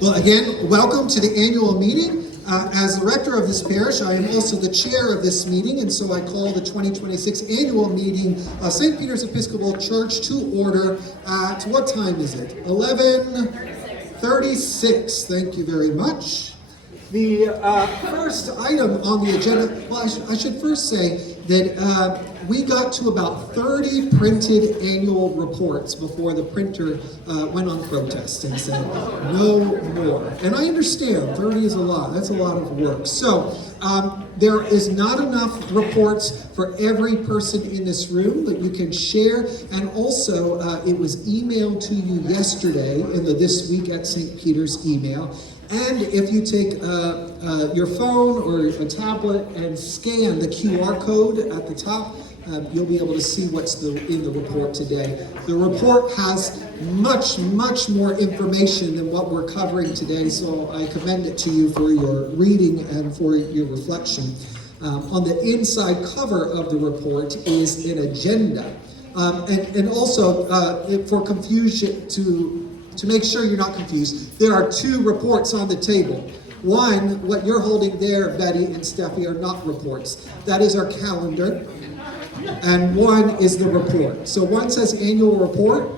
Well, again, welcome to the annual meeting. As the rector of this parish, I am also the chair of this meeting, and so I call the 2026 annual meeting of St. Peter's Episcopal Church to order at, what time is it? 11:36. Thank you very much. The first item on the agenda, well, I should first say that we got to about 30 printed annual reports before the printer went on protest and said, no more. And I understand, 30 is a lot. That's a lot of work. So there is not enough reports for every person in this room that you can share. And also, it was emailed to you yesterday in the This Week at St. Peter's email. And if you take your phone or a tablet and scan the QR code at the top, you'll be able to see what's in the report today. The report has much, much more information than what we're covering today, so I commend it to you for your reading and for your reflection. On the inside cover of the report is an agenda. And also, for confusion, to make sure you're not confused, there are two reports on the table. One, what you're holding there, Betty and Steffi, are not reports. That is our calendar, and one is the report. So one says annual report,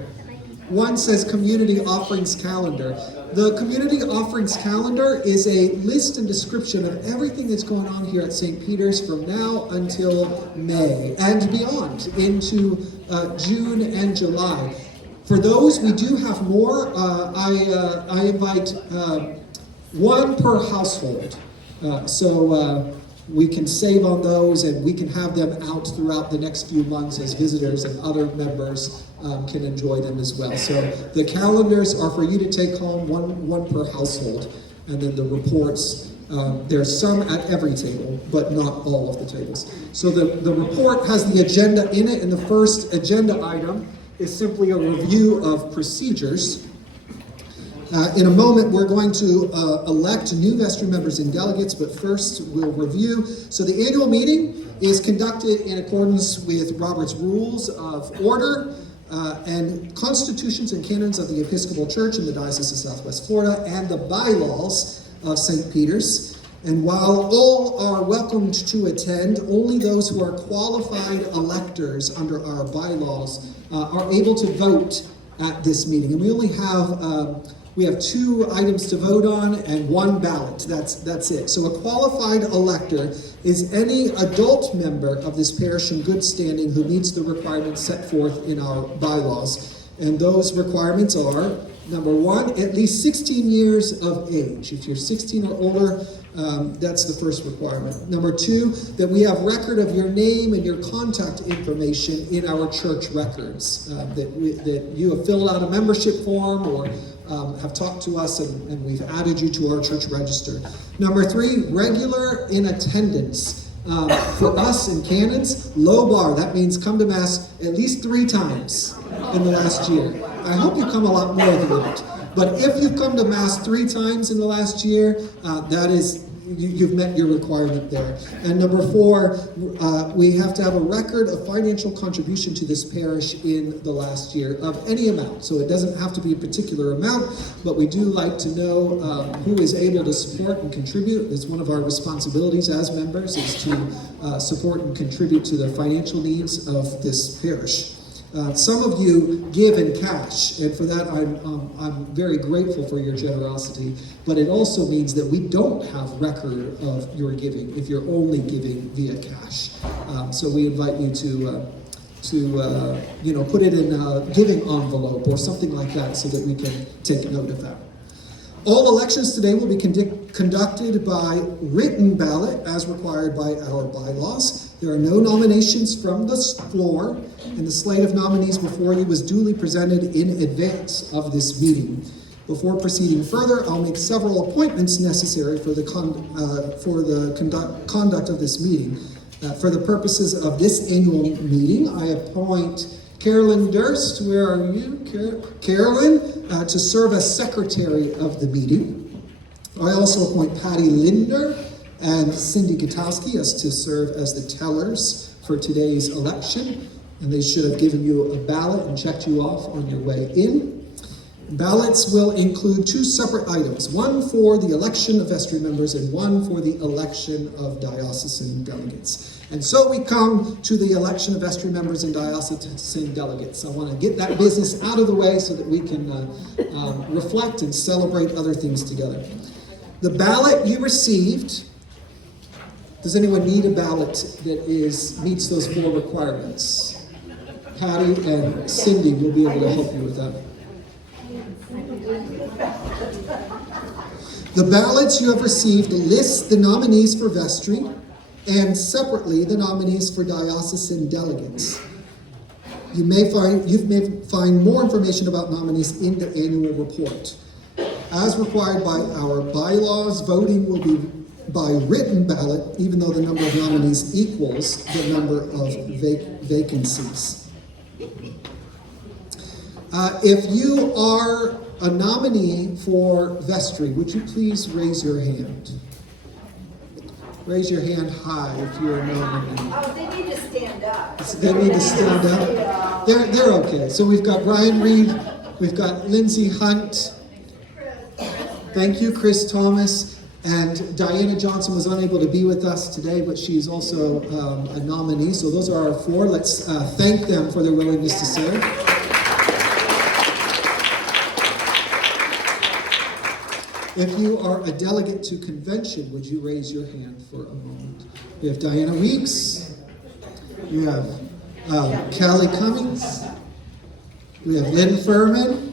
one says community offerings calendar. The community offerings calendar is a list and description of everything that's going on here at St. Peter's from now until May and beyond into June and July. For those, we do have more. I invite one per household. So we can save on those and we can have them out throughout the next few months as visitors and other members can enjoy them as well. So the calendars are for you to take home, one per household. And then the reports, there's some at every table, but not all of the tables. So the report has the agenda in it, and the first agenda item is simply a review of procedures. In a moment, we're going to elect new vestry members and delegates, but first we'll review. So the annual meeting is conducted in accordance with Robert's Rules of Order and constitutions and canons of the Episcopal Church in the Diocese of Southwest Florida and the bylaws of St. Peter's. And while all are welcomed to attend, only those who are qualified electors under our bylaws are able to vote at this meeting. And we only have two items to vote on and one ballot. That's it. So a qualified elector is any adult member of this parish in good standing who meets the requirements set forth in our bylaws. And those requirements are, number one, at least 16 years of age. If you're 16 or older, that's the first requirement. Number two, that we have record of your name and your contact information in our church records. That you have filled out a membership form or have talked to us and we've added you to our church register. Number three, regular in attendance. For us in canons, low bar. That means come to Mass at least 3 times in the last year. I hope you come a lot more than that. But if you've come to Mass 3 times in the last year, that is, you've met your requirement there. And number 4, we have to have a record of financial contribution to this parish in the last year of any amount. So it doesn't have to be a particular amount, but we do like to know who is able to support and contribute. It's one of our responsibilities as members is to support and contribute to the financial needs of this parish. Some of you give in cash, and for that I'm very grateful for your generosity, but it also means that we don't have record of your giving if you're only giving via cash. So we invite you to put it in a giving envelope or something like that so that we can take note of that. All elections today will be conducted by written ballot as required by our bylaws. There are no nominations from the floor, and the slate of nominees before you was duly presented in advance of this meeting. Before proceeding further, I'll make several appointments necessary for the conduct of this meeting. For the purposes of this annual meeting, I appoint Carolyn Durst, where are you, Carolyn, to serve as secretary of the meeting. I also appoint Patty Linder and Cindy Gutowski as to serve as the tellers for today's election. And they should have given you a ballot and checked you off on your way in. Ballots will include two separate items, one for the election of vestry members and one for the election of diocesan delegates. And so we come to the election of vestry members and diocesan delegates. I want to get that business out of the way so that we can reflect and celebrate other things together. The ballot you received, does anyone need a ballot that meets those 4 requirements? Patty and Cindy will be able to help you with that. The ballots you have received list the nominees for vestry and separately the nominees for diocesan delegates. You may find more information about nominees in the annual report. As required by our bylaws, voting will be by written ballot, even though the number of nominees equals the number of vacancies. If you are a nominee for vestry, would you please raise your hand? Raise your hand high if you're a nominee. Oh, they need to stand up. They need to stand up? They're okay. So we've got Brian Reed, we've got Lindsay Hunt. Thank you, Chris Thomas. And Diana Johnson was unable to be with us today, but she's also a nominee. So those are our 4. Let's thank them for their willingness to serve. If you are a delegate to convention, would you raise your hand for a moment? We have Diana Weeks. We have Callie Cummings. We have Lynn Furman.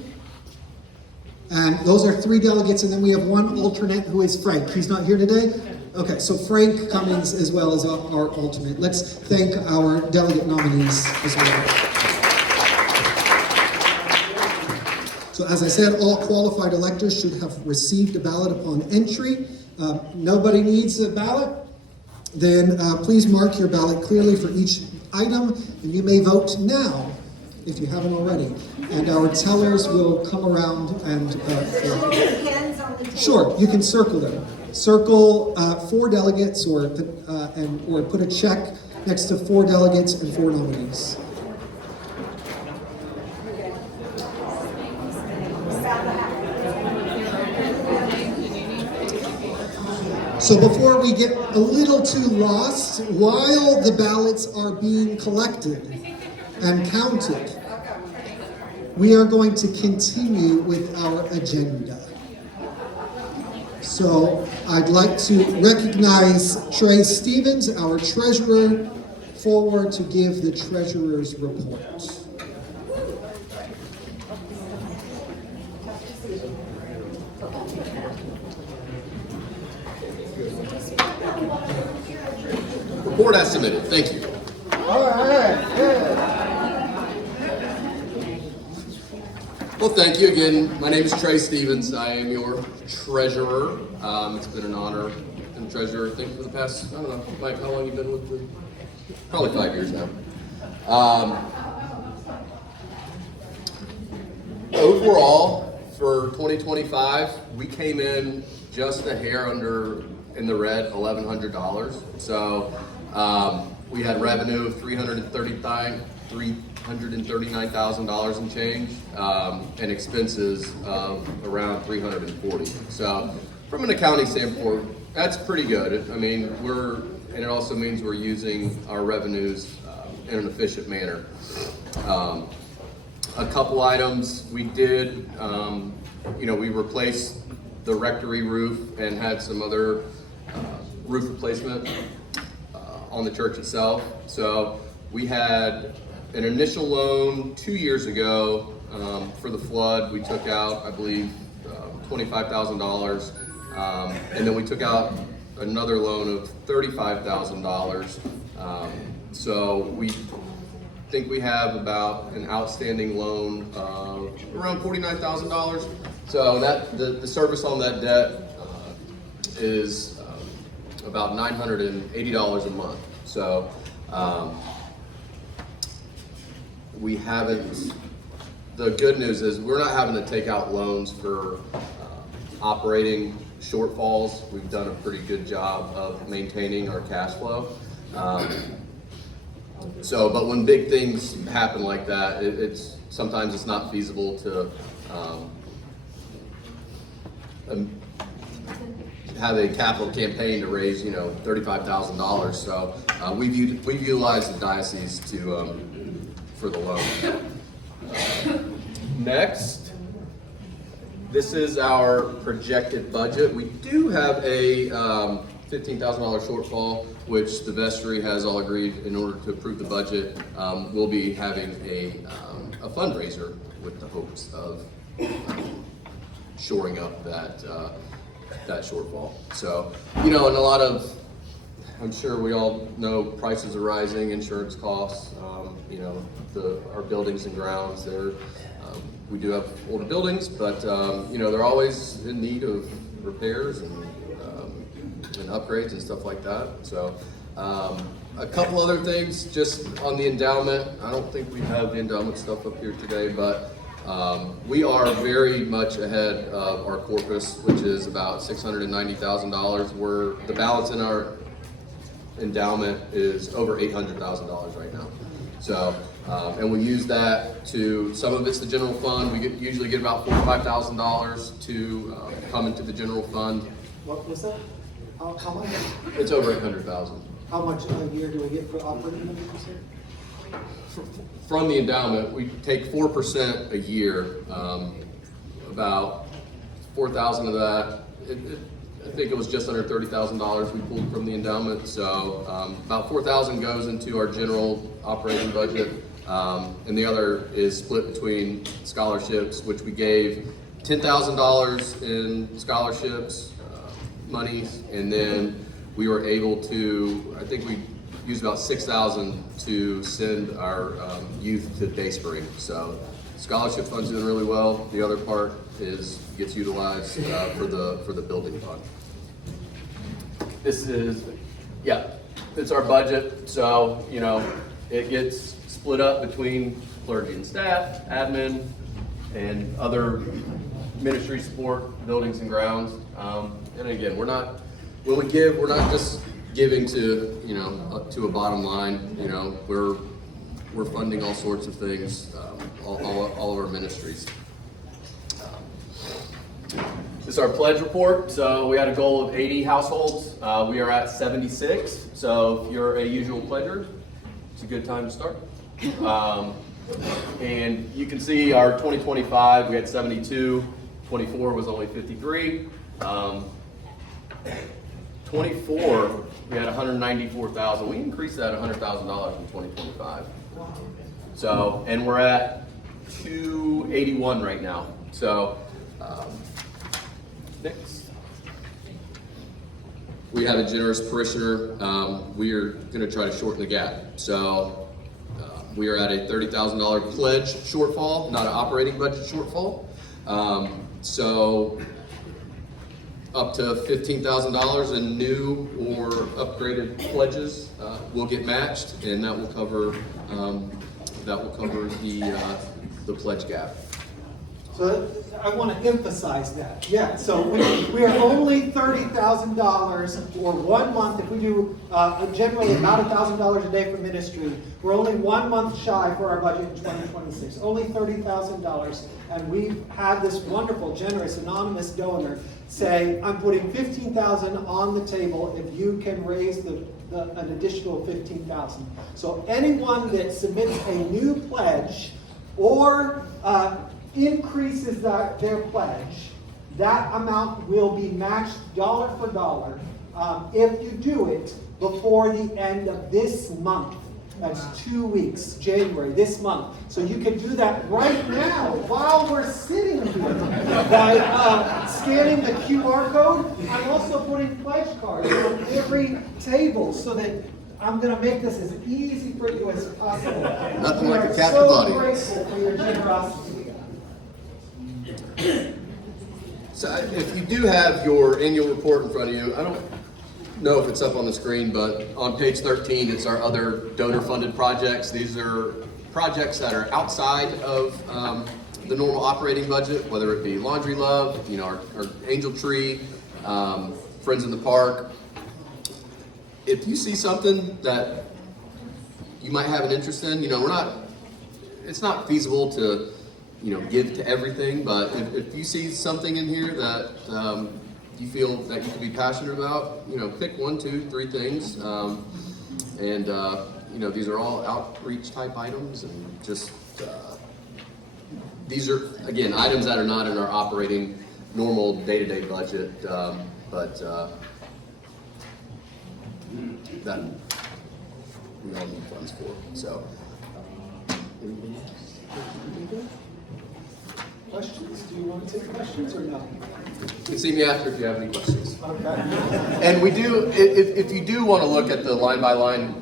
And those are 3 delegates, and then we have 1 alternate who is Frank. He's not here today? Okay, so Frank Cummings as well as our alternate. Let's thank our delegate nominees as well. So as I said, all qualified electors should have received a ballot upon entry. Nobody needs a ballot? Then please mark your ballot clearly for each item, and you may vote now if you haven't already. And our tellers will come around and... Sure, you can circle them. Circle 4 delegates or put a check next to 4 delegates and 4 nominees. So before we get a little too lost, while the ballots are being collected and counted, we are going to continue with our agenda. So I'd like to recognize Trey Stevens, our treasurer, forward to give the treasurer's report. Report as submitted. Thank you. All right. Good. Well, thank you again. My name is Trey Stevens. I am your treasurer. It's been an honor. I've been treasurer, I think, for the past, I don't know, Mike, how long you been with the? Probably 5 years now. Overall, for 2025, we came in just a hair under in the red, $1,100. So we had revenue of $339,000 and change, and expenses of around $340. So from an accounting standpoint, that's pretty good. I mean, and it also means we're using our revenues in an efficient manner. A couple items we did, we replaced the rectory roof and had some other roof replacement on the church itself. So we had an initial loan 2 years ago for the flood. We took out, I believe, $25,000, and then we took out another loan of $35,000. So we think we have about an outstanding loan of around $49,000. So that the service on that debt is about $980 a month. So we haven't. The good news is we're not having to take out loans for operating shortfalls. We've done a pretty good job of maintaining our cash flow. But when big things happen like that, sometimes it's not feasible to have a capital campaign to raise, $35,000. So we've utilized the diocese for the loan. Next, this is our projected budget. We do have a $15,000 shortfall, which the vestry has all agreed in order to approve the budget. We'll be having a fundraiser with the hopes of shoring up that shortfall. So, and a lot of, I'm sure we all know prices are rising, insurance costs, our buildings and grounds, we do have older buildings, but, they're always in need of repairs and upgrades and stuff like that. So, a couple other things just on the endowment. I don't think we have the endowment stuff up here today, but we are very much ahead of our corpus, which is about $690,000. The balance in our endowment is over $800,000 right now. So, and we use that some of it's the general fund. We usually get about $4,000 or $5,000 to come into the general fund. What was that? How much? It's over $800,000. How much a year do we get for operating budget? From the endowment, we take 4% a year. About 4,000 of that, I think it was just under $30,000 we pulled from the endowment. So about 4,000 goes into our general operating budget, and the other is split between scholarships, which we gave $10,000 in scholarships monies, and then we were able to, I think we used about $6,000 to send our youth to Dayspring. So scholarship fund's doing really well. The other part gets utilized for the building fund. This is, it's our budget. So, it gets split up between clergy and staff, admin, and other ministry support, buildings and grounds. And again, when we give, we're not just giving to, up to a bottom line. We're funding all sorts of things, all of our ministries. This is our pledge report. So we had a goal of 80 households. We are at 76. So if you're a usual pledger, it's a good time to start. And you can see our 2025, we had 72. 24 was only 53. 24, we had 194,000. We increased that $100,000 in 2025. So, and we're at 281 right now. So, next. We have a generous parishioner. We are going to try to shorten the gap. So, we are at a $30,000 pledge shortfall, not an operating budget shortfall. So, up to $15,000 in new or upgraded pledges will get matched, and that will cover the pledge gap. So I want to emphasize that. Yeah, so we are only $30,000 for 1 month. If we do generally about $1,000 a day for ministry, we're only 1 month shy for our budget in 2026. Only $30,000. And we've had this wonderful, generous, anonymous donor say, I'm putting $15,000 on the table if you can raise an additional $15,000. So anyone that submits a new pledge or increases their pledge, that amount will be matched dollar for dollar if you do it before the end of this month. That's 2 weeks, January, this month. So you can do that right now while we're sitting here by scanning the QR code. I'm also putting pledge cards on every table so that I'm going to make this as easy for you as possible. Nothing We like are a captive so audience. grateful for your generosity. So if you do have your annual report in front of you, I don't know if it's up on the screen, but on page 13, it's our other donor-funded projects. These are projects that are outside of the normal operating budget, whether it be Laundry Love, our Angel Tree, Friends in the Park. If you see something that you might have an interest in, it's not feasible to give to everything, but if you see something in here that you feel that you can be passionate about, pick 1, 2, 3 things. These are all outreach type items, and just these are, again, items that are not in our operating normal day-to-day budget, but that we all need funds for. So, Questions? Do you want to take questions or no? you can see me after if you have any questions. Okay. And we do, if you do want to look at the line-by-line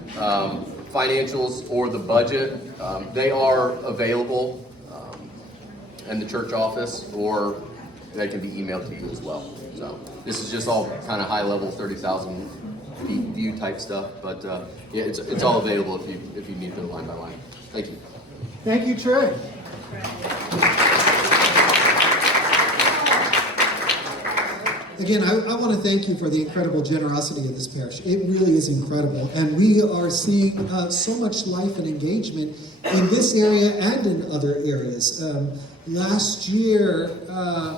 financials or the budget, they are available in the church office, or they can be emailed to you as well. So this is just all kind of high-level 30,000 feet view type stuff, but yeah, it's all available if you need the line-by-line. Thank you. Thank you, Trey. Again, I want to thank you for the incredible generosity of this parish. It really is incredible. And we are seeing so much life and engagement in this area and in other areas. Last year,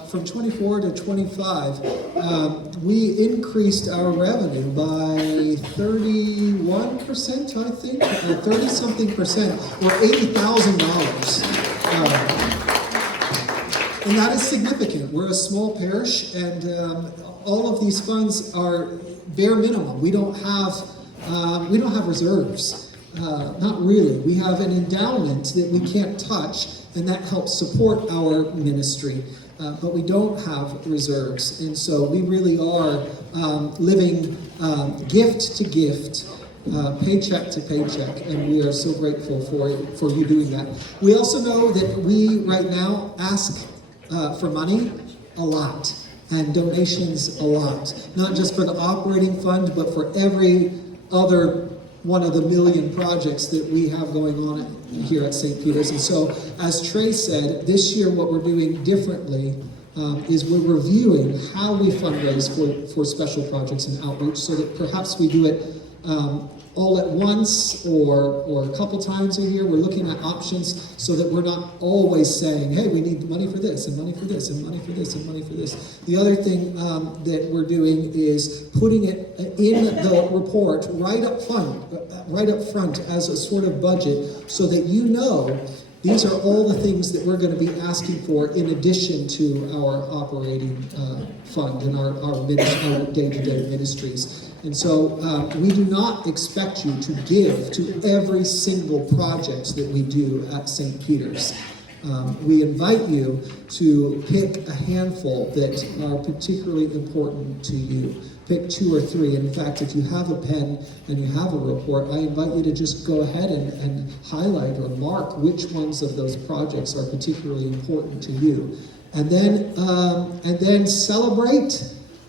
from 24 to 25, we increased our revenue by 31%, I think, or 30-something percent, or $80,000. And that is significant. We're a small parish, and all of these funds are bare minimum. We don't have reserves. Not really. We have an endowment that we can't touch, and that helps support our ministry. But we don't have reserves, and so we really are living gift to gift. Paycheck to paycheck, and we are so grateful for you doing that. We also know that we right now ask for money a lot, and donations a lot, not just for the operating fund, but for every other one of the million projects that we have going on here at St. Peter's. And so, as Trey said, this year what we're doing differently is we're reviewing how we fundraise for special projects and outreach, so that perhaps we do it all at once or a couple times a year. We're looking at options so that we're not always saying, hey, we need money for this and money for this and money for this and money for this. The other thing that we're doing is putting it in the report right up front as a sort of budget, so that these are all the things that we're going to be asking for in addition to our operating fund and our day-to-day ministries. And so we do not expect you to give to every single project that we do at St. Peter's. We invite you to pick a handful that are particularly important to you. Pick 2 or 3. In fact, if you have a pen and you have a report, I invite you to just go ahead and highlight or mark which ones of those projects are particularly important to you. And then celebrate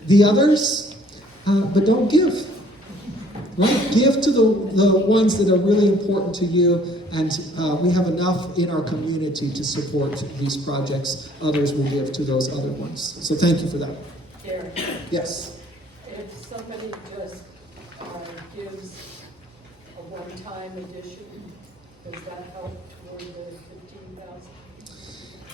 the others. But don't give, right? Give to the ones that are really important to you, and we have enough in our community to support these projects. Others will give to those other ones. So thank you for that. Derek, Yes. if somebody just gives a one-time addition, does that help toward the 15,000?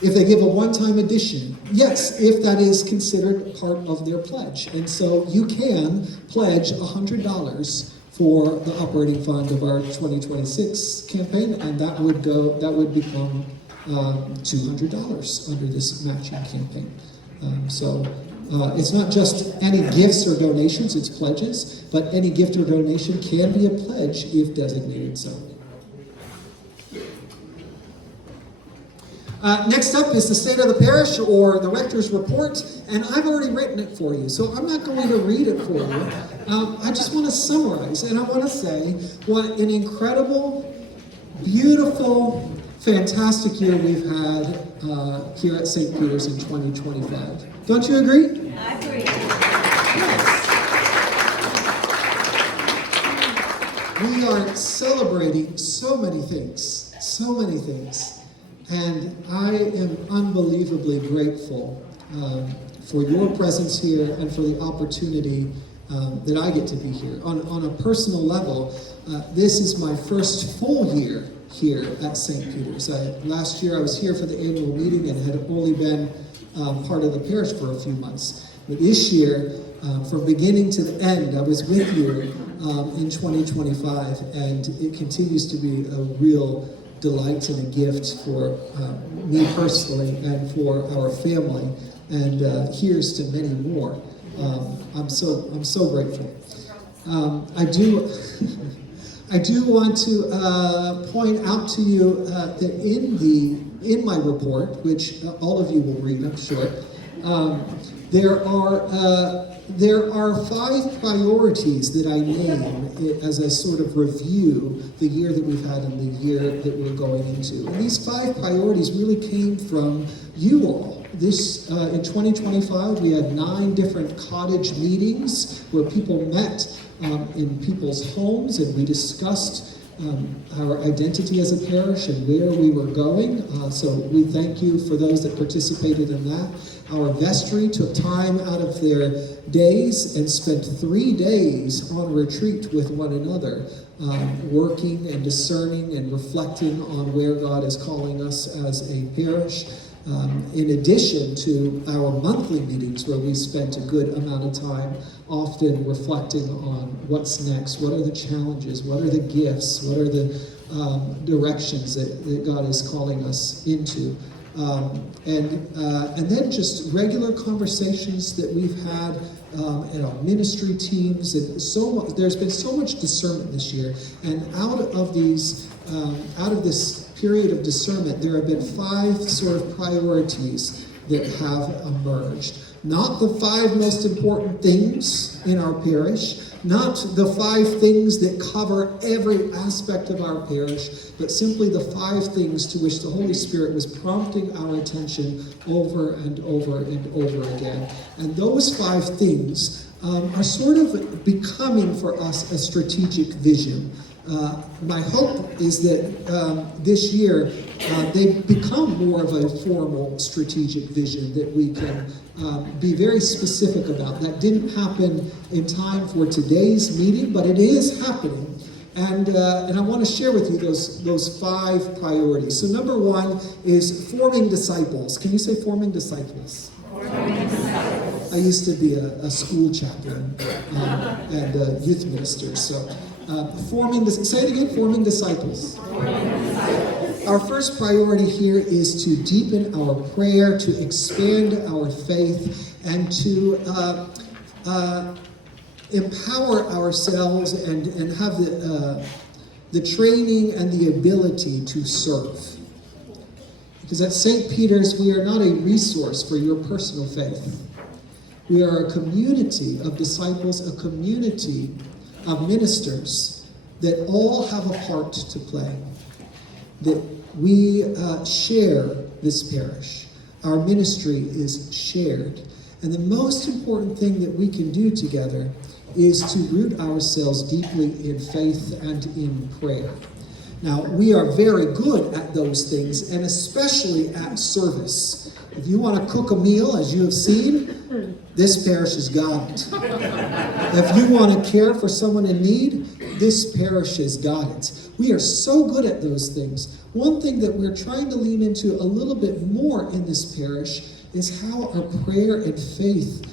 If they give a one-time addition, yes, if that is considered part of their pledge. And so you can pledge $100 for the operating fund of our 2026 campaign, and that would become $200 under this matching campaign. It's not just any gifts or donations, it's pledges, but any gift or donation can be a pledge if designated so. Next up is the state of the parish, or the rector's report, and I've already written it for you, so I'm not going to read it for you. I just want to summarize, and I want to say what an incredible, beautiful, fantastic year we've had here at St. Peter's in 2025. Don't you agree? I agree. Yes. We are celebrating so many things. And I am unbelievably grateful for your presence here and for the opportunity that I get to be here. On a personal level, this is my first full year here at St. Peter's. Last year I was here for the annual meeting and had only been part of the parish for a few months. But this year, from beginning to the end, I was with you in 2025, and it continues to be a real delight and a gift for me personally and for our family, and here's to many more. I'm so grateful. I do want to point out to you that in my report, which all of you will read, I'm sure, there are 5 priorities that I name as I sort of review the year that we've had and the year that we're going into. And these 5 priorities really came from you all. In 2025, we had 9 different cottage meetings where people met in people's homes, and we discussed our identity as a parish and where we were going. So we thank you for those that participated in that. Our vestry took time out of their days and spent 3 days on retreat with one another, working and discerning and reflecting on where God is calling us as a parish. In addition to our monthly meetings where we spent a good amount of time often reflecting on what's next, what are the challenges, what are the gifts, what are the directions that God is calling us into. And then just regular conversations that we've had in our ministry teams, and so much, there's been so much discernment this year, and out of this period of discernment, there have been 5 sort of priorities that have emerged. Not the 5 most important things in our parish, not the 5 things that cover every aspect of our parish, but simply the 5 things to which the Holy Spirit was prompting our attention over and over and over again. And those 5 things are sort of becoming for us a strategic vision. My hope is that this year they become more of a formal strategic vision that we can be very specific about. That didn't happen in time for today's meeting, but it is happening. And I want to share with you those 5 priorities. So number 1 is forming disciples. Can you say forming disciples? I used to be a school chaplain and a youth minister. So say it again, forming disciples. Our first priority here is to deepen our prayer, to expand our faith, and to empower ourselves and have the training and the ability to serve. Because at St. Peter's, we are not a resource for your personal faith. We are a community of disciples, a community of ministers that all have a part to play, that we share this parish. Our ministry is shared. And the most important thing that we can do together is to root ourselves deeply in faith and in prayer. Now, we are very good at those things, and especially at service. If you want to cook a meal, as you have seen, this parish has got it. If you want to care for someone in need, this parish has got it. We are so good at those things. One thing that we're trying to lean into a little bit more in this parish is how our prayer and faith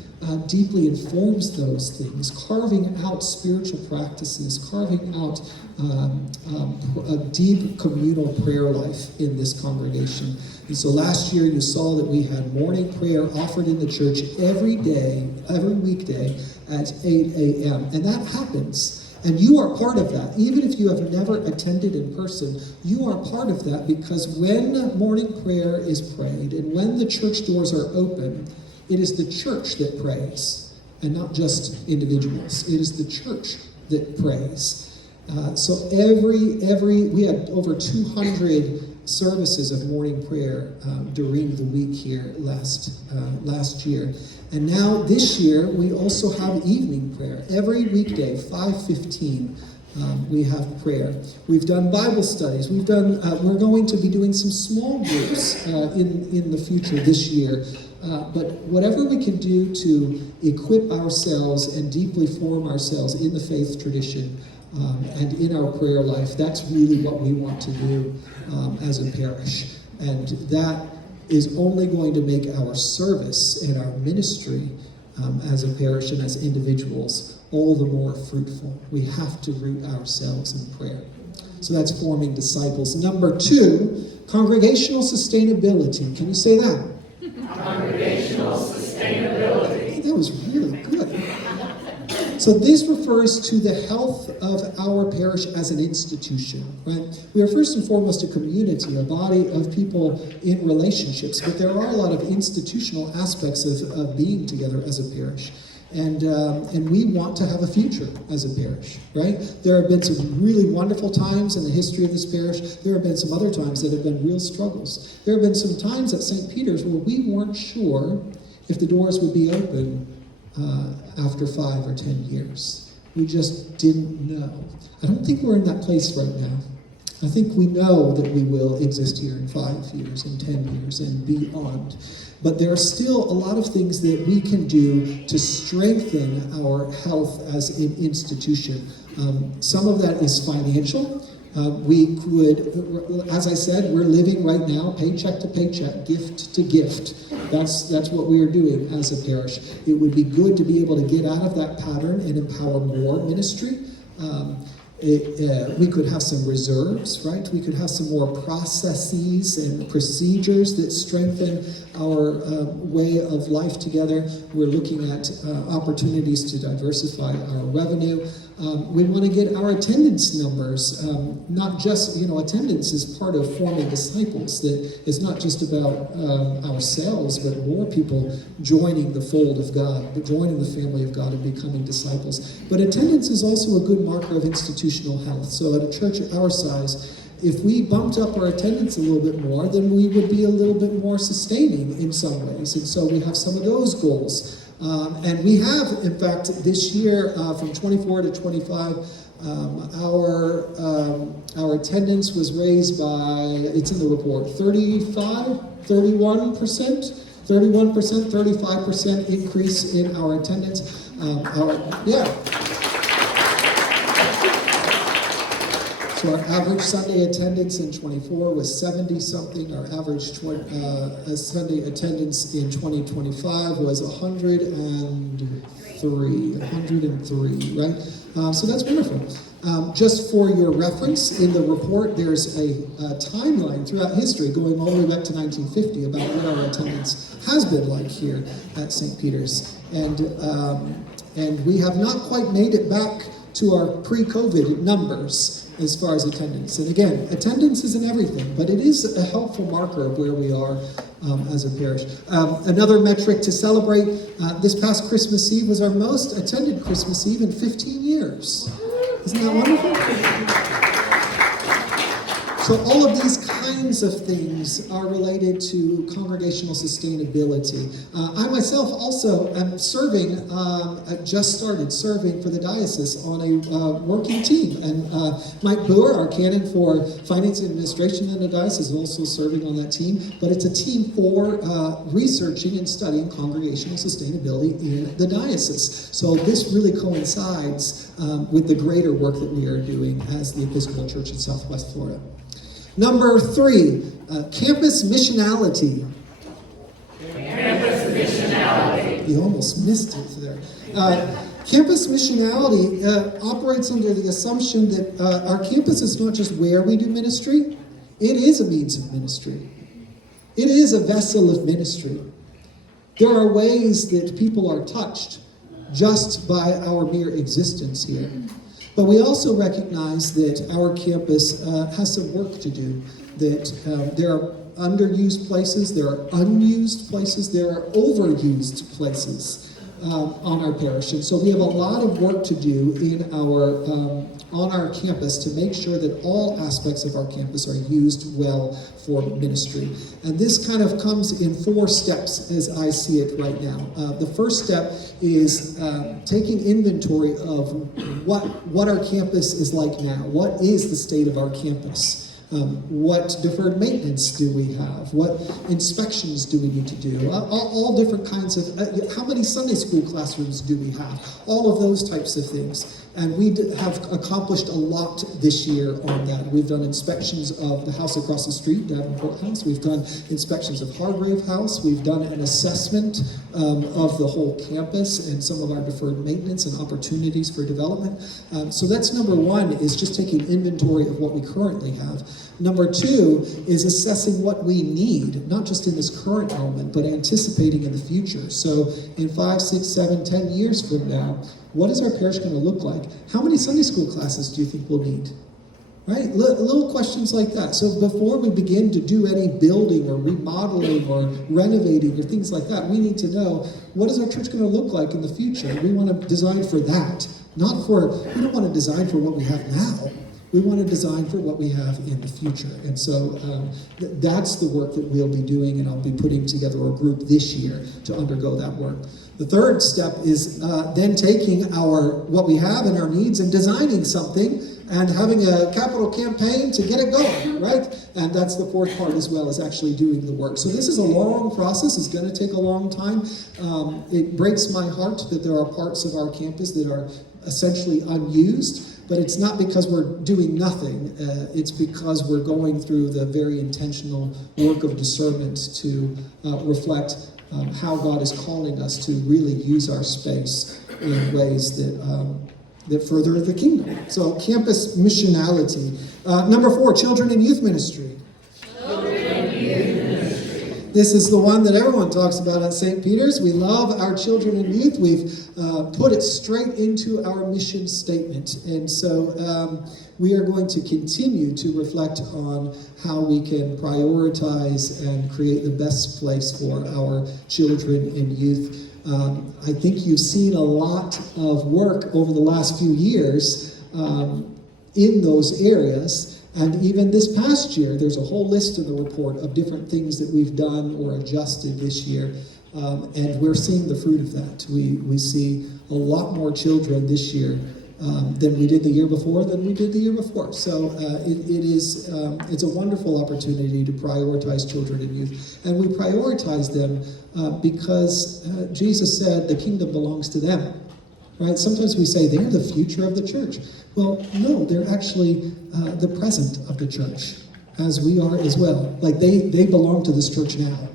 deeply informs those things, carving out spiritual practices, carving out a deep communal prayer life in this congregation. And so last year you saw that we had morning prayer offered in the church every day, every weekday at 8 a.m. And that happens. And you are part of that. Even if you have never attended in person, you are part of that, because when morning prayer is prayed and when the church doors are open, it is the church that prays and not just individuals. It is the church that prays. So we had over 200 services of morning prayer during the week here last year. And now this year, we also have evening prayer. Every weekday, 5:15, we have prayer. We've done Bible studies. We're going to be doing some small groups in the future this year. But whatever we can do to equip ourselves and deeply form ourselves in the faith tradition, and in our prayer life. That's really what we want to do as a parish. And that is only going to make our service and our ministry as a parish and as individuals all the more fruitful. We have to root ourselves in prayer. So that's forming disciples. Number 2, congregational sustainability. Can you say that? Congregational sustainability. Hey, that was really good. So this refers to the health of our parish as an institution, right? We are first and foremost a community, a body of people in relationships, but there are a lot of institutional aspects of being together as a parish. And we want to have a future as a parish, right? There have been some really wonderful times in the history of this parish. There have been some other times that have been real struggles. There have been some times at St. Peter's where we weren't sure if the doors would be open after 5 or 10 years. We just didn't know. I don't think we're in that place right now. I think we know that we will exist here in 5 years and 10 years and beyond. But there are still a lot of things that we can do to strengthen our health as an institution. Some of that is financial. We could, as I said, we're living right now paycheck to paycheck, gift to gift. That's what we are doing as a parish. It would be good to be able to get out of that pattern and empower more ministry. We could have some reserves, right? We could have some more processes and procedures that strengthen our way of life together. We're looking at opportunities to diversify our revenue. We want to get our attendance numbers, not just, attendance is part of forming disciples. That it's not just about ourselves, but more people joining the fold of God, joining the family of God and becoming disciples. But attendance is also a good marker of institutional health. So at a church our size, if we bumped up our attendance a little bit more, then we would be a little bit more sustaining in some ways. And so we have some of those goals. And we have, in fact, this year, from 24 to 25, our attendance was raised by, it's in the report, 31%, 35% increase in our attendance. So our average Sunday attendance in 24 was 70-something. Our average Sunday attendance in 2025 was 103, right? So that's wonderful. Just for your reference, in the report, there's a timeline throughout history going all the way back to 1950 about what our attendance has been like here at St. Peter's. And we have not quite made it back to our pre-COVID numbers as far as attendance. And again, attendance isn't everything, but it is a helpful marker of where we are as a parish. Another metric to celebrate, this past Christmas Eve was our most attended Christmas Eve in 15 years. Isn't that wonderful? So all of these kinds of things are related to congregational sustainability. I myself also am serving, just started serving for the diocese on a working team. And Mike Boer, our canon for finance and administration in the diocese, is also serving on that team. But it's a team for researching and studying congregational sustainability in the diocese. So this really coincides with the greater work that we are doing as the Episcopal Church in Southwest Florida. Number 3, campus missionality. Campus missionality. You almost missed it there. Campus missionality operates under the assumption that our campus is not just where we do ministry, it is a means of ministry. It is a vessel of ministry. There are ways that people are touched just by our mere existence here. But we also recognize that our campus has some work to do, that there are underused places, there are unused places, there are overused places on our parish. And so we have a lot of work to do in on our campus to make sure that all aspects of our campus are used well for ministry. And this kind of comes in 4 steps as I see it right now. The first step is taking inventory of what our campus is like now. What is the state of our campus? What deferred maintenance do we have? What inspections do we need to do? All different kinds of, how many Sunday school classrooms do we have? All of those types of things. And we have accomplished a lot this year on that. We've done inspections of the house across the street, Davenport House. We've done inspections of Hargrave House. We've done an assessment of the whole campus and some of our deferred maintenance and opportunities for development. So that's number one, is just taking inventory of what we currently have. Number two is assessing what we need, not just in this current moment, but anticipating in the future. So in 5, 6, 7, 10 years from now, what is our parish going to look like? How many Sunday school classes do you think we'll need? Right? Little questions like that. So before we begin to do any building or remodeling or renovating or things like that, we need to know, what is our church going to look like in the future? We want to design for that. We don't want to design for what we have now. We want to design for what we have in the future. And so that's the work that we'll be doing, and I'll be putting together a group this year to undergo that work. The third step is then taking what we have and our needs and designing something and having a capital campaign to get it going, right? And that's the fourth part as well, is actually doing the work. So this is a long process. It's going to take a long time. It breaks my heart that there are parts of our campus that are essentially unused. But it's not because we're doing nothing. It's because we're going through the very intentional work of discernment to reflect how God is calling us to really use our space in ways that further the kingdom. So campus missionality. Number 4, children and youth ministry. This is the one that everyone talks about at St. Peter's. We love our children and youth. We've put it straight into our mission statement. And so we are going to continue to reflect on how we can prioritize and create the best place for our children and youth. I think you've seen a lot of work over the last few years in those areas. And even this past year, there's a whole list in the report of different things that we've done or adjusted this year. And we're seeing the fruit of that. We see a lot more children this year than we did the year before, than we did the year before. So it's a wonderful opportunity to prioritize children and youth. And we prioritize them because Jesus said the kingdom belongs to them. Right? Sometimes we say they're the future of the church. Well, no, they're actually the present of the church, as we are as well. Like they belong to this church now.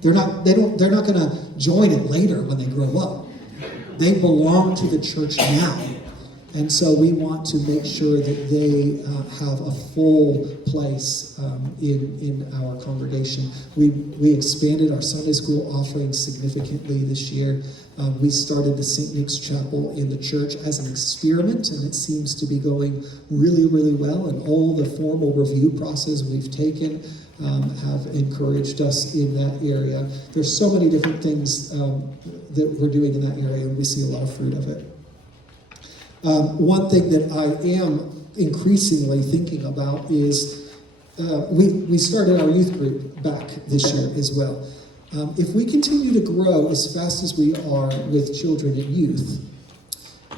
They're not going to join it later when they grow up. They belong to the church now. And so we want to make sure that they have a full place in our congregation. We expanded our Sunday school offerings significantly this year. We started the St. Nick's Chapel in the church as an experiment, and it seems to be going really, really well. And all the formal review process we've taken have encouraged us in that area. There's so many different things that we're doing in that area, and we see a lot of fruit of it. One thing that I am increasingly thinking about is we started our youth group back this year as well. If we continue to grow as fast as we are with children and youth,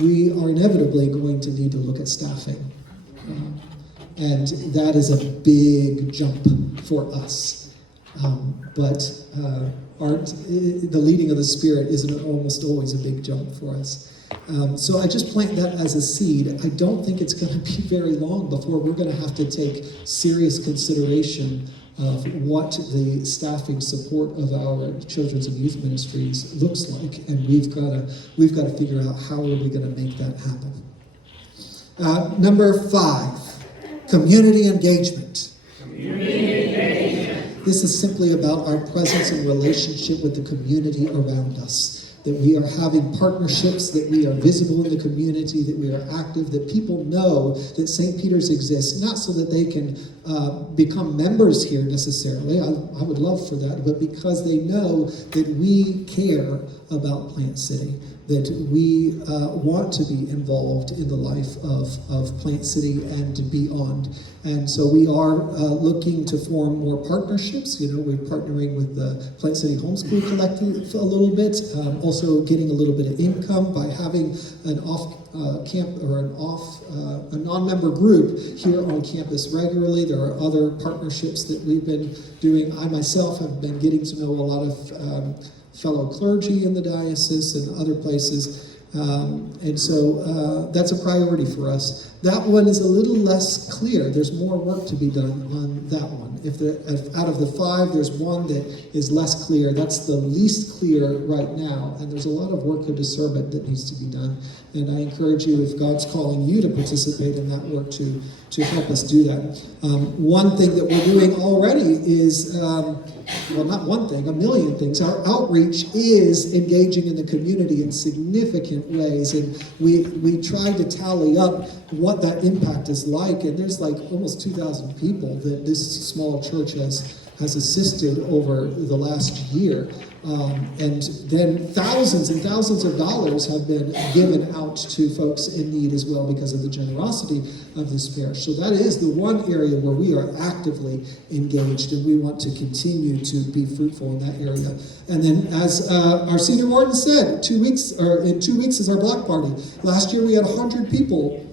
we are inevitably going to need to look at staffing. And that is a big jump for us. But the leading of the Spirit isn't almost always a big jump for us. So I just plant that as a seed. I don't think it's going to be very long before we're going to have to take serious consideration of what the staffing support of our children's and youth ministries looks like, and we've got to figure out how are we going to make that happen. Number 5, community engagement. This is simply about our presence and relationship with the community around us. That we are having partnerships, that we are visible in the community, that we are active, that people know that St. Peter's exists, not so that they can become members here necessarily, I would love for that, but because they know that we care about Plant City, that we want to be involved in the life of Plant City and beyond. And so we are looking to form more partnerships. We're partnering with the Plant City Homeschool Collective a little bit, also getting a little bit of income by having an a non-member group here on campus regularly. There are other partnerships that we've been doing. I myself have been getting to know a lot of fellow clergy in the diocese and other places. And so that's a priority for us. That one is a little less clear. There's more work to be done on that one. If out of the 5, there's one that is less clear. That's the least clear right now. And there's a lot of work of discernment that needs to be done. And I encourage you, if God's calling you to participate in that work, to help us do that. One thing that we're doing already is, well, not one thing, a million things. Our outreach is engaging in the community in significant ways. And we tried to tally up what that impact is like. And there's like almost 2,000 people that this small church has assisted over the last year. And then thousands and thousands of dollars have been given out to folks in need as well because of the generosity of this parish. So that is the one area where we are actively engaged, and we want to continue to be fruitful in that area. And then, as our senior warden said, in 2 weeks is our block party. Last year we had 100 people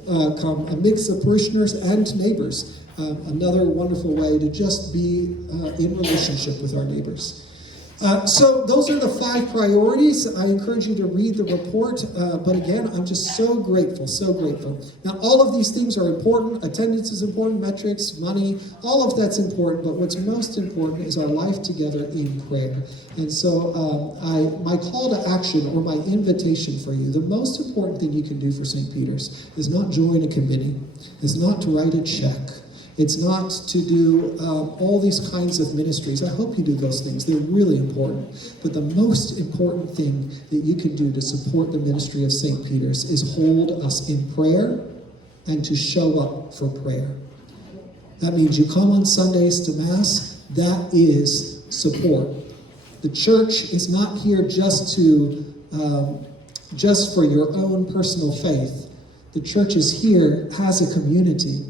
come, a mix of parishioners and neighbors. Another wonderful way to just be in relationship with our neighbors. So those are the 5 priorities. I encourage you to read the report. But again, I'm just so grateful, so grateful. Now, all of these things are important. Attendance is important, metrics, money, all of that's important. But what's most important is our life together in prayer. And so my call to action, or my invitation for you, the most important thing you can do for St. Peter's is not join a committee, is not to write a check. It's not to do all these kinds of ministries. I hope you do those things. They're really important. But the most important thing that you can do to support the ministry of St. Peter's is hold us in prayer and to show up for prayer. That means you come on Sundays to Mass. That is support. The church is not here just for your own personal faith. The church is here as a community.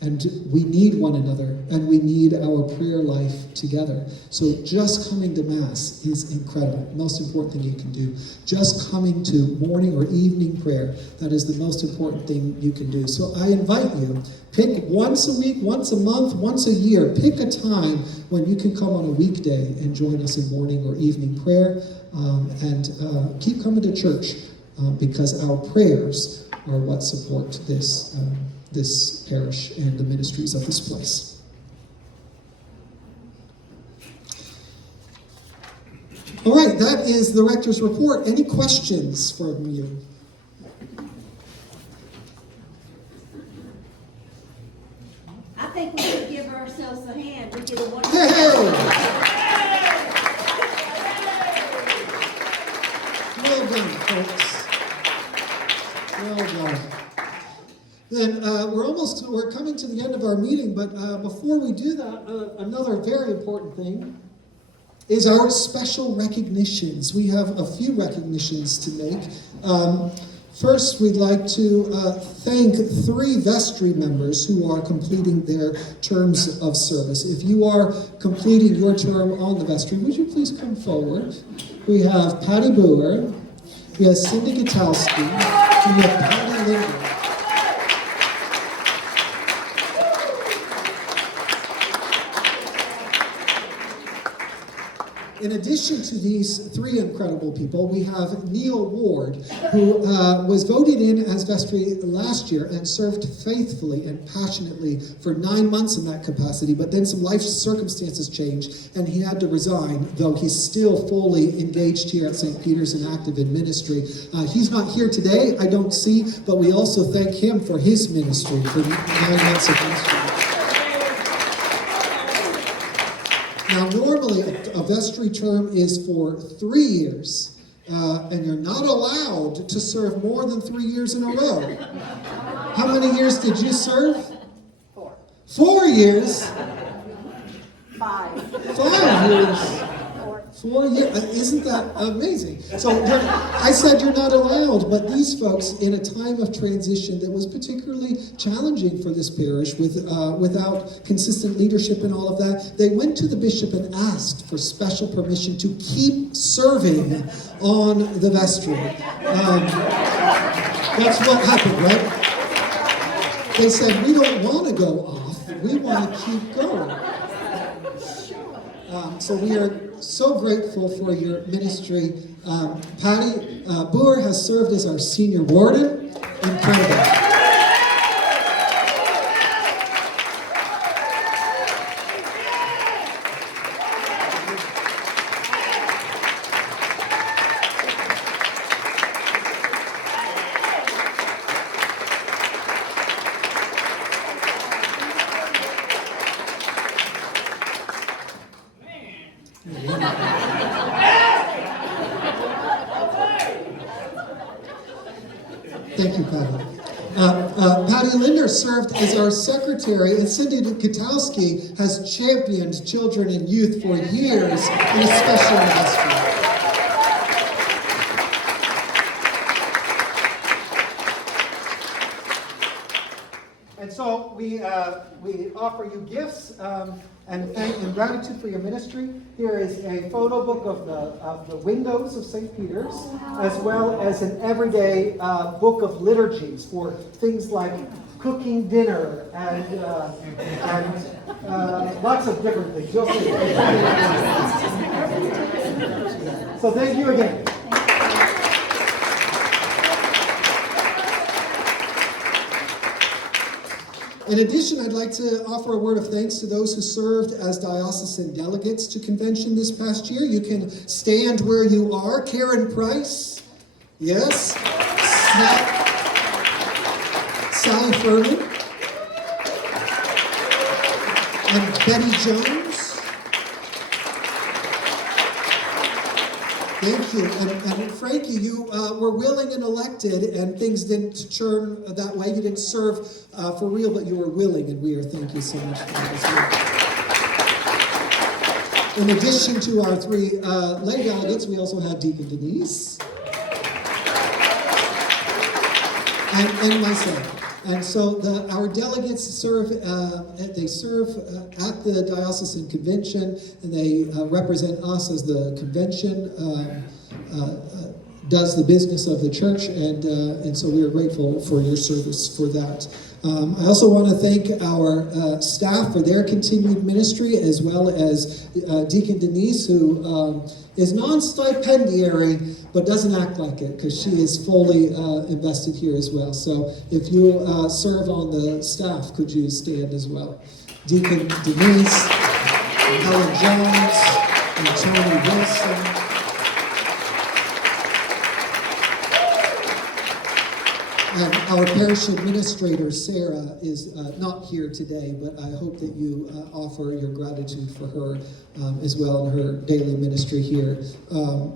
And we need one another, and we need our prayer life together. So just coming to Mass is incredible. Most important thing you can do. Just coming to morning or evening prayer, that is the most important thing you can do. So I invite you, pick once a week, once a month, once a year, pick a time when you can come on a weekday and join us in morning or evening prayer, and keep coming to church, because our prayers are what support this parish and the ministries of this place. All right, that is the rector's report. Any questions from you? I think we should give ourselves a hand. We did a wonderful Hey! Well done, folks. Well done. Then we're coming to the end of our meeting, but before we do that, another very important thing is our special recognitions. We have a few recognitions to make. First, we'd like to thank 3 vestry members who are completing their terms of service. If you are completing your term on the vestry, would you please come forward? We have Patty Boer, we have Cindy Gutowski, and we have Patty Linder. In addition to these 3 incredible people, we have Neil Ward, who was voted in as vestry last year and served faithfully and passionately for 9 months in that capacity, but then some life circumstances changed and he had to resign, though he's still fully engaged here at St. Peter's and active in ministry. He's not here today, I don't see, but we also thank him for his ministry, for 9 months of ministry. Now, normally a vestry term is for 3 years, and you're not allowed to serve more than 3 years in a row. How many years did you serve? 4. 4 years? 5. 5 years? 4 years? Isn't that amazing? So I said you're not allowed, but these folks, in a time of transition that was particularly challenging for this parish without consistent leadership and all of that, they went to the bishop and asked for special permission to keep serving on the vestry. That's what happened, right? They said, we don't want to go off, we want to keep going. So we are so grateful for your ministry. Patty Boer has served as our senior warden. Incredible. Thank you, Patty. Patty Linder served as our secretary, and Cindy Katowski has championed children and youth for years in a special ministry. And so we offer you gifts and gratitude for your ministry. Here is a photo book of the windows of St. Peter's, as well as an everyday book of liturgies for things like cooking dinner and lots of different things. You'll see. So thank you again. In addition, I'd like to offer a word of thanks to those who served as diocesan delegates to convention this past year. You can stand where you are. Karen Price, yes. Sally Furman, and Betty Jones. Thank you. And Frankie, you were willing and elected, and things didn't churn that way. You didn't serve for real, but you were willing, and we are thank you so much for that as well. In addition to our three lay delegates, we also have Deacon Denise and myself. And so our delegates serve at the diocesan convention, and they represent us as the convention does the business of the church, and so we are grateful for your service for that. I also want to thank our staff for their continued ministry, as well as Deacon Denise, who is non-stipendiary, but doesn't act like it, because she is fully invested here as well. So if you serve on the staff, could you stand as well? Deacon Denise, Helen Jones, and Tony Wilson. And our parish administrator, Sarah, is not here today, but I hope that you offer your gratitude for her as well in her daily ministry here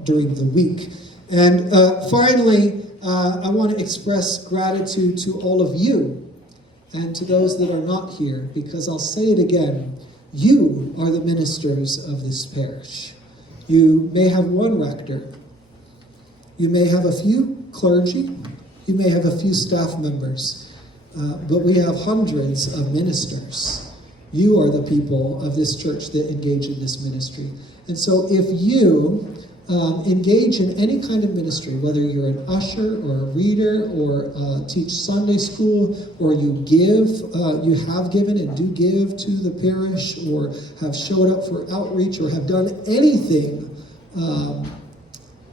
during the week. And finally, I want to express gratitude to all of you and to those that are not here, because I'll say it again, you are the ministers of this parish. You may have one rector, you may have a few clergy, you may have a few staff members, but we have hundreds of ministers. You are the people of this church that engage in this ministry. And so if you engage in any kind of ministry, whether you're an usher or a reader or teach Sunday school, or you give, you have given and do give to the parish, or have showed up for outreach, or have done anything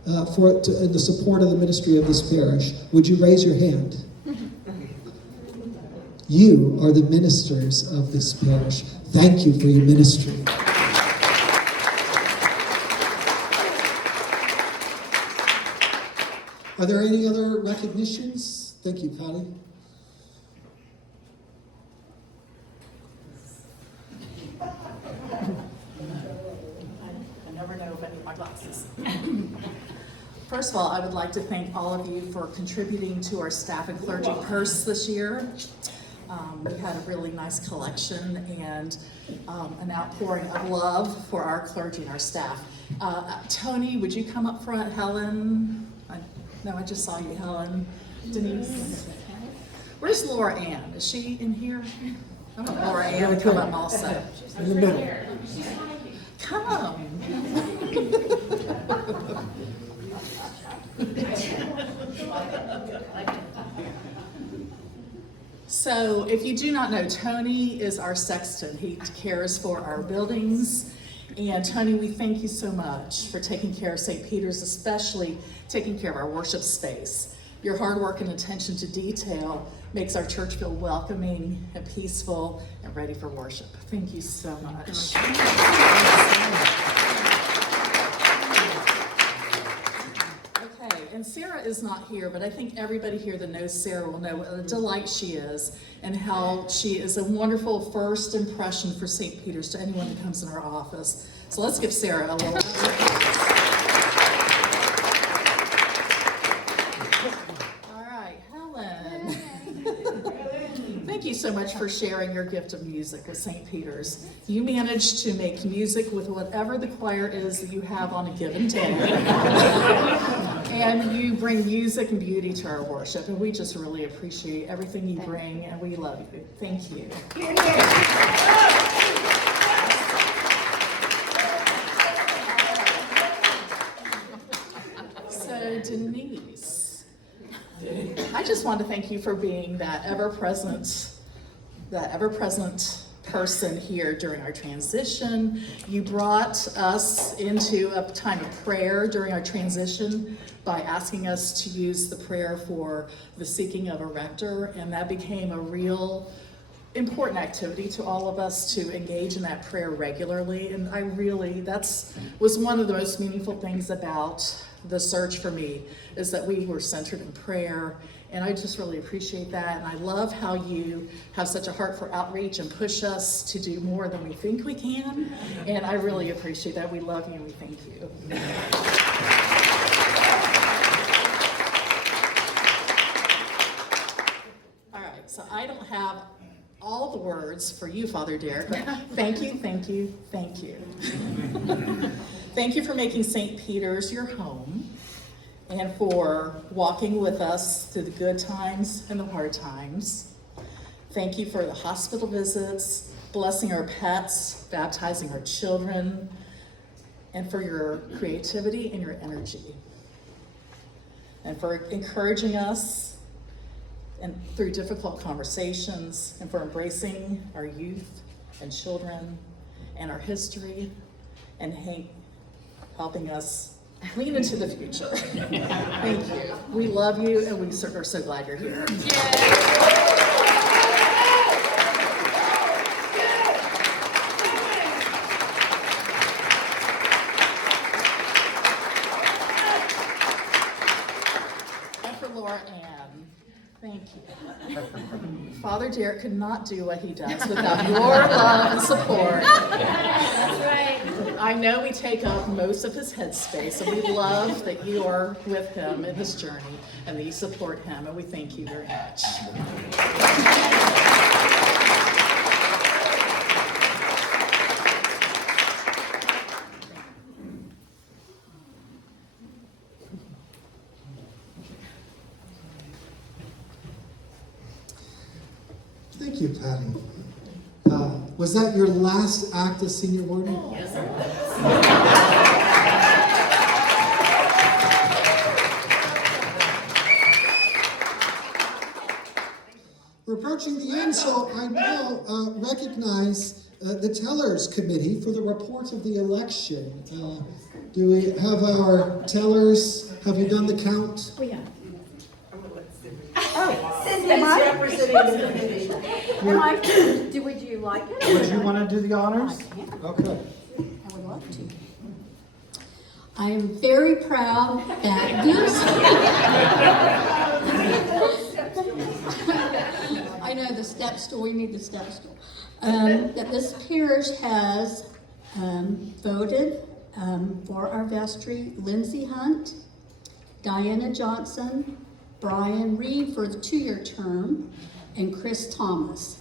in the support of the ministry of this parish, would you raise your hand? You are the ministers of this parish. Thank you for your ministry. Are there any other recognitions? Thank you, Patty. I never know if I need my glasses. First of all, I would like to thank all of you for contributing to our staff and clergy purse this year. We had a really nice collection and an outpouring of love for our clergy and our staff. Tony, would you come up front? Helen? No, I just saw you, Helen. Denise? Where's Laura Ann? Is she in here? I want Laura Ann to come up also. In the middle. Come. So if you do not know, Tony is our sexton. He cares for our buildings, And Tony, we thank you so much for taking care of St. Peter's, especially taking care of our worship space. Your hard work and attention to detail makes our church feel welcoming and peaceful and ready for worship. Thank you so much. Okay, and Sarah is not here, but I think everybody here that knows Sarah will know what a delight she is and how she is a wonderful first impression for St. Peter's to anyone that comes in our office. So let's give Sarah a little. All right, Helen. Thank you so much for sharing your gift of music with St. Peter's. You managed to make music with whatever the choir is that you have on a given day. And you bring music and beauty to our worship, and we just really appreciate everything you bring, and we love you. Thank you. So Denise, I just want to thank you for being that ever-present person here during our transition. You brought us into a time of prayer during our transition by asking us to use the prayer for the seeking of a rector, and that became a real important activity to all of us to engage in that prayer regularly. And was one of the most meaningful things about the search for me, is that we were centered in prayer. And I just really appreciate that. And I love how you have such a heart for outreach and push us to do more than we think we can. And I really appreciate that. We love you and we thank you. All right, so I don't have all the words for you, Father Derek, but thank you, thank you, thank you. Thank you for making St. Peter's your home, and for walking with us through the good times and the hard times. Thank you for the hospital visits, blessing our pets, baptizing our children, and for your creativity and your energy. And for encouraging us and through difficult conversations, and for embracing our youth and children and our history, and helping us lean into the future. Thank you. We love you, and we are so glad you're here. And for Laura Ann, thank you. Father Derek could not do what he does without your love and support. That's right. I know we take up most of his headspace, and we love that you are with him in his journey and that you support him, and we thank you very much. Thank you, Patty. Was that your last act as senior warden? Yes, sir. We're approaching the end, so I now recognize the Tellers Committee for the report of the election. Do we have our tellers? Have you done the count? We are. Cindy's representing the committee. Would you like it? Would you want to do the honors? Okay. I would love to. I am very proud that these. I know the step stool, we need the step stool. That this parish has voted for our vestry Lindsay Hunt, Diana Johnson, Brian Reed for the 2-year term, and Chris Thomas.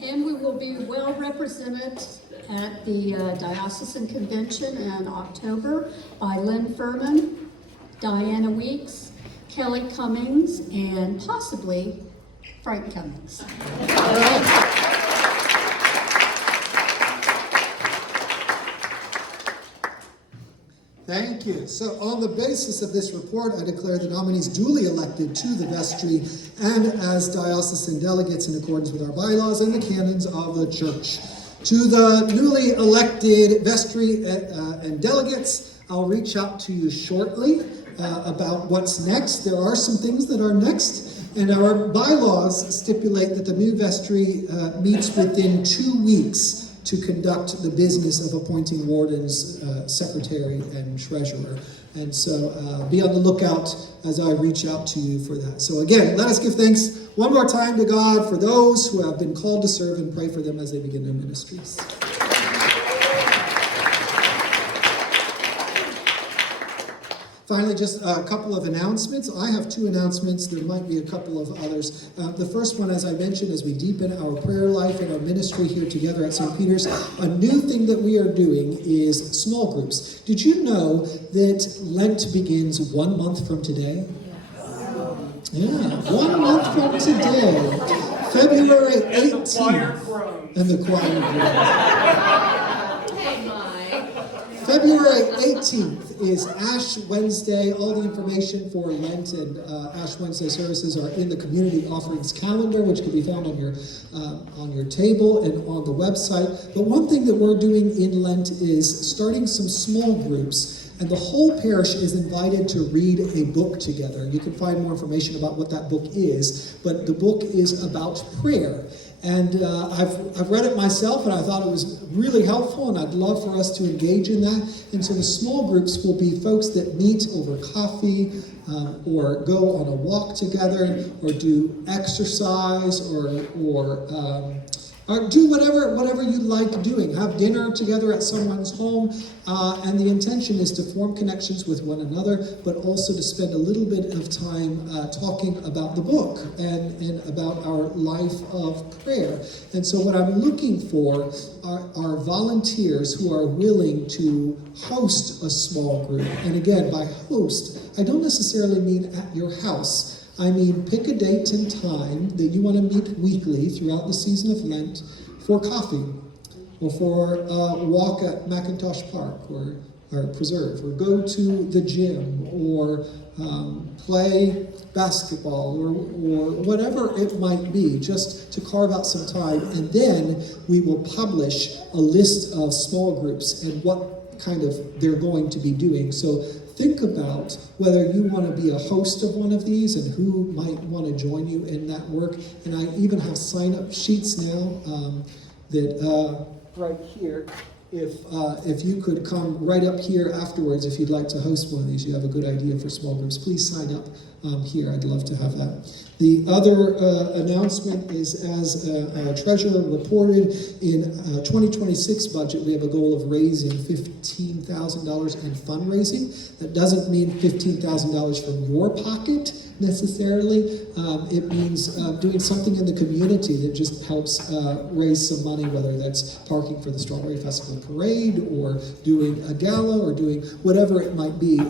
And we will be well represented at the Diocesan Convention in October by Lynn Furman, Diana Weeks, Kelly Cummings, and possibly Frank Cummings. Thank you. So on the basis of this report, I declare the nominees duly elected to the vestry and as diocesan delegates in accordance with our bylaws and the canons of the church. To the newly elected vestry and delegates, I'll reach out to you shortly about what's next. There are some things that are next, and our bylaws stipulate that the new vestry meets within 2 weeks to conduct the business of appointing wardens, secretary, and treasurer. And so be on the lookout as I reach out to you for that. So again, let us give thanks one more time to God for those who have been called to serve and pray for them as they begin their ministries. Finally, just a couple of announcements. I have 2 announcements. There might be a couple of others. The first one, as I mentioned, as we deepen our prayer life and our ministry here together at St. Peter's, a new thing that we are doing is small groups. Did you know that Lent begins 1 month from today? Yeah, 1 month from today, February 18th. And the choir grows. February 18th is Ash Wednesday. All the information for Lent and Ash Wednesday services are in the community offerings calendar, which can be found on your table and on the website. But one thing that we're doing in Lent is starting some small groups, and the whole parish is invited to read a book together. You can find more information about what that book is, but the book is about prayer. And I've read it myself, and I thought it was really helpful, and I'd love for us to engage in that. And so the small groups will be folks that meet over coffee, or go on a walk together, or do exercise, or do whatever you like doing. Have dinner together at someone's home, and the intention is to form connections with one another, but also to spend a little bit of time talking about the book and about our life of prayer. And so what I'm looking for are volunteers who are willing to host a small group. And again, by host, I don't necessarily mean at your house. I mean, pick a date and time that you want to meet weekly throughout the season of Lent for coffee, or for a walk at McIntosh Park, or Preserve, or go to the gym, or play basketball, or whatever it might be, just to carve out some time. And then we will publish a list of small groups and what kind of they're going to be doing. So think about whether you want to be a host of one of these and who might want to join you in that work. And I even have sign-up sheets now that right here. If you could come right up here afterwards, if you'd like to host one of these, you have a good idea for small groups, please sign up here. I'd love to have that. The other announcement is, as our treasurer reported, in 2026 budget, we have a goal of raising $15,000 in fundraising. That doesn't mean $15,000 from your pocket necessarily. It means doing something in the community that just helps raise some money, whether that's parking for the Strawberry Festival Parade, or doing a gala, or doing whatever it might be.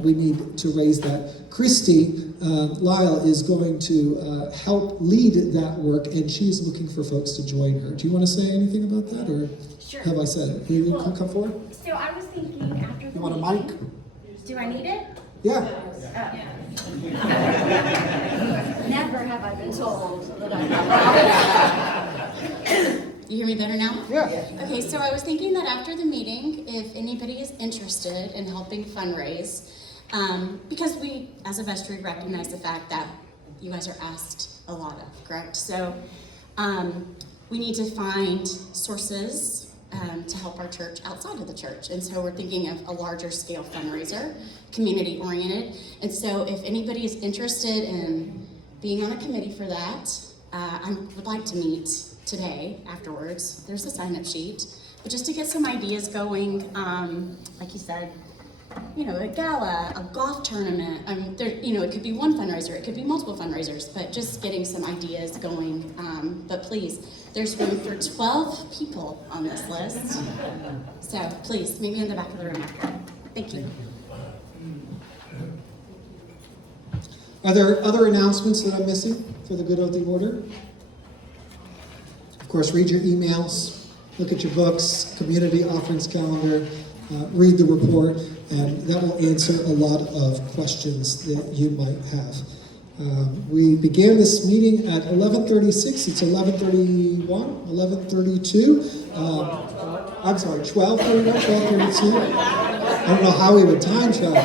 We need to raise that. Christy Lyle is going to help lead that work, and she's looking for folks to join her. Do you want to say anything about that, or Sure. have I said it? You come forward? So I was thinking after the You want a mic? Do I need it? Yeah. Never have I been told that I have. You hear me better now? Yeah. Okay, so I was thinking that after the meeting, if anybody is interested in helping fundraise, because we, as a vestry, recognize the fact that you guys are asked a lot of, correct? So we need to find sources to help our church outside of the church. And so we're thinking of a larger scale fundraiser, community oriented. And so if anybody is interested in being on a committee for that, I would like to meet today afterwards. There's a sign-up sheet. But just to get some ideas going, like you said, you know, a gala, a golf tournament. It could be one fundraiser, it could be multiple fundraisers, but just getting some ideas going. But please, there's room for 12 people on this list. So please, meet me in the back of the room after. Thank you. Are there other announcements that I'm missing for the good of the order? Of course, read your emails, look at your books, community offerings calendar, read the report, and that will answer a lot of questions that you might have. We began this meeting at 11:36. It's 11:31, 11:32. I'm sorry, 12:31, 12:32. I don't know how we would time travel.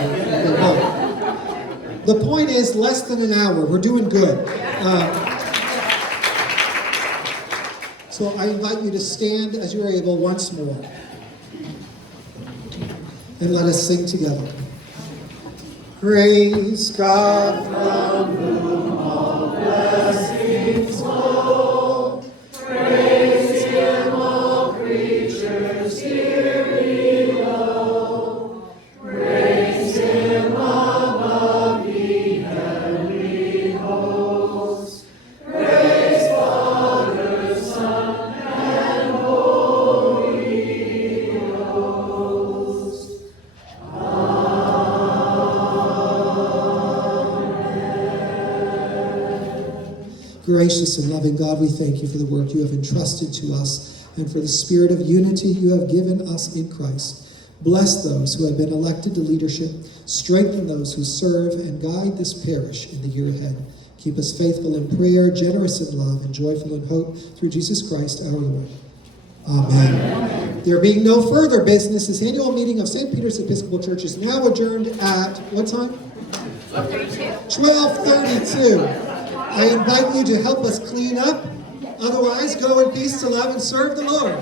The point is, less than an hour. We're doing good. So I invite you to stand as you're able once more. And let us sing together. Praise God from whom all blessings flow. Praise Him, all creatures here below. Praise Him above the heavenly hosts. Praise Father, Son, and Holy Ghost. Gracious and loving God, we thank you for the work you have entrusted to us and for the spirit of unity you have given us in Christ. Bless those who have been elected to leadership, strengthen those who serve, and guide this parish in the year ahead. Keep us faithful in prayer, generous in love, and joyful in hope through Jesus Christ our Lord. Amen. There being no further business, this annual meeting of St. Peter's Episcopal Church is now adjourned at what time? 12:32. I invite you to help us clean up. Otherwise, go in peace to love and serve the Lord.